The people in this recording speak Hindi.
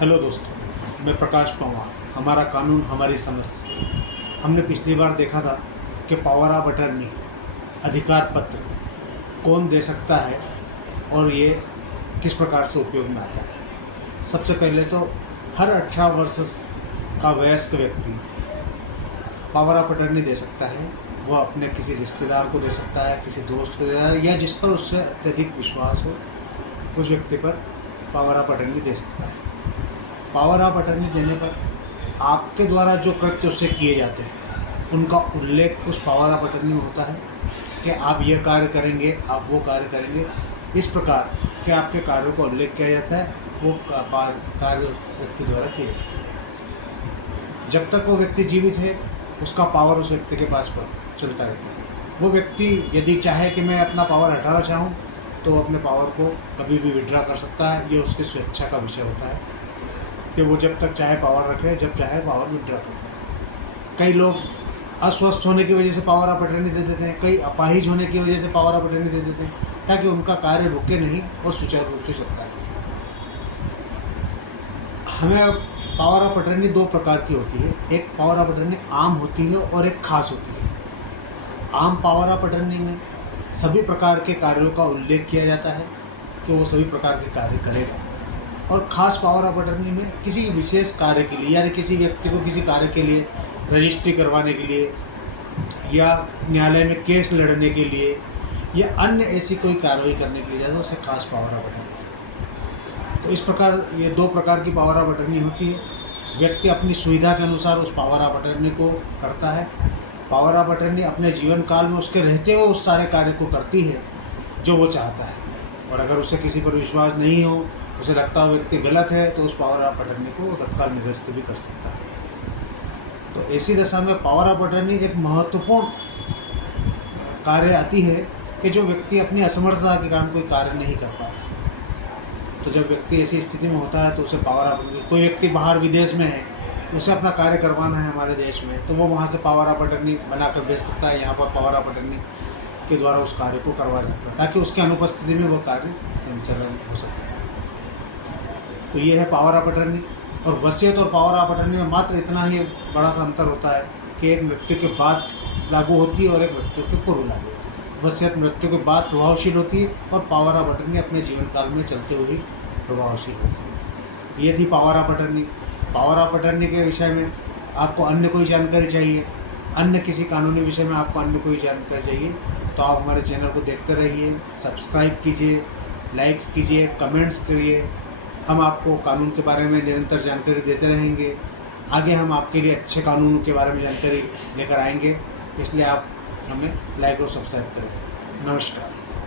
हेलो दोस्तों, मैं प्रकाश पंवार। हमारा कानून हमारी समझ। हमने पिछली बार देखा था कि पावर ऑफ अटर्नी अधिकार पत्र कौन दे सकता है और ये किस प्रकार से उपयोग में आता है। सबसे पहले तो हर 18 वर्ष का वयस्क व्यक्ति पावर ऑफ अटर्नी दे सकता है। वह अपने किसी रिश्तेदार को दे सकता है, किसी दोस्त को दे सकता है, या जिस पर उससे अत्यधिक विश्वास हो उस व्यक्ति पर पावर ऑफ अटर्नी दे सकता है। पावर ऑफ अटर्नी देने पर आपके द्वारा जो कृत्य उससे किए जाते हैं उनका उल्लेख उस पावर ऑफ अटर्नी में होता है कि आप ये कार्य करेंगे, आप वो कार्य करेंगे। इस प्रकार के आपके कार्यों का उल्लेख किया जाता है, वो कार्य व्यक्ति द्वारा किए जाते हैं। जब तक वो व्यक्ति जीवित है उसका पावर उस व्यक्ति के पास पर चलता रहता है। वो व्यक्ति यदि चाहे कि मैं अपना पावर हटाना चाहूँ तो वो अपने पावर को कभी भी विड्रॉ कर सकता है। ये उसकी स्वेच्छा का विषय होता है कि वो जब तक चाहे पावर रखे, जब चाहे पावर विड्रॉ करे। कई लोग अस्वस्थ होने की वजह से पावर ऑफ अटर्नी दे देते हैं, कई अपाहिज होने की वजह से पावर ऑफ अटर्नी दे देते हैं ताकि उनका कार्य रुके नहीं और सुचारू रूप से चलता रहे। हमें पावर ऑफ अटर्नी दो प्रकार की होती है। एक पावर ऑफ अटर्नी आम होती है और एक खास होती है। आम पावर ऑफ अटर्नी में सभी प्रकार के कार्यों का उल्लेख किया जाता है कि वो सभी प्रकार के कार्य करेगा। और ख़ास पावर ऑफ अटर्नी में किसी विशेष कार्य के लिए, यानी किसी व्यक्ति को किसी कार्य के लिए रजिस्ट्री करवाने के लिए या न्यायालय में केस लड़ने के लिए या अन्य ऐसी कोई कार्रवाई करने के लिए जाता है, उसे खास पावर ऑफ अटर्नी होती है। तो इस प्रकार ये दो प्रकार की पावर ऑफ अटर्नी होती है। व्यक्ति अपनी सुविधा के अनुसार उस पावर ऑफ अटर्नी को करता है। पावर ऑफ अटर्नी अपने जीवन काल में उसके रहते हुए उस सारे कार्य को करती है जो वो चाहता है। और अगर उसे किसी पर विश्वास नहीं हो, उसे लगता है व्यक्ति गलत है, तो उस पावर ऑफ अटर्नी को तत्काल निरस्त भी कर सकता है। तो ऐसी दशा में पावर ऑफ अटर्नी एक महत्वपूर्ण कार्य आती है कि जो व्यक्ति अपनी असमर्थता के कारण कोई कार्य नहीं कर पाता। तो जब व्यक्ति ऐसी स्थिति में होता है तो उसे पावर ऑफ अटर्नी, कोई व्यक्ति बाहर विदेश में है, उसे अपना कार्य करवाना है हमारे देश में, तो वो वहाँ से पावर ऑफ अटर्नी बनाकर भेज सकता है। यहाँ पर पावर ऑफ अटर्नी के द्वारा उस कार्य को करवा जाता है ताकि उसकी अनुपस्थिति में वह कार्य संचालन हो सके। तो ये है पावर ऑफ अटर्नी। और वसीयत और पावर ऑफ अटर्नी में मात्र इतना ही बड़ा सा अंतर होता है कि एक मृत्यु के बाद लागू होती है और एक मृत्यु के पूर्व लागू होती है। वसीयत मृत्यु के बाद प्रभावशील होती है और पावर ऑफ अटर्नी अपने जीवन काल में चलते हुए प्रभावशील होती है। ये थी power of attorney. Power of attorney के विषय में आपको अन्य कोई जानकारी चाहिए, अन्य किसी कानूनी विषय में आपको अन्य कोई जानकारी चाहिए, तो आप हमारे चैनल को देखते रहिए, सब्सक्राइब कीजिए, लाइक्स कीजिए, कमेंट्स करिए। हम आपको कानून के बारे में निरंतर जानकारी देते रहेंगे। आगे हम आपके लिए अच्छे कानून के बारे में जानकारी लेकर आएंगे, इसलिए आप हमें लाइक और सब्सक्राइब करें। नमस्कार।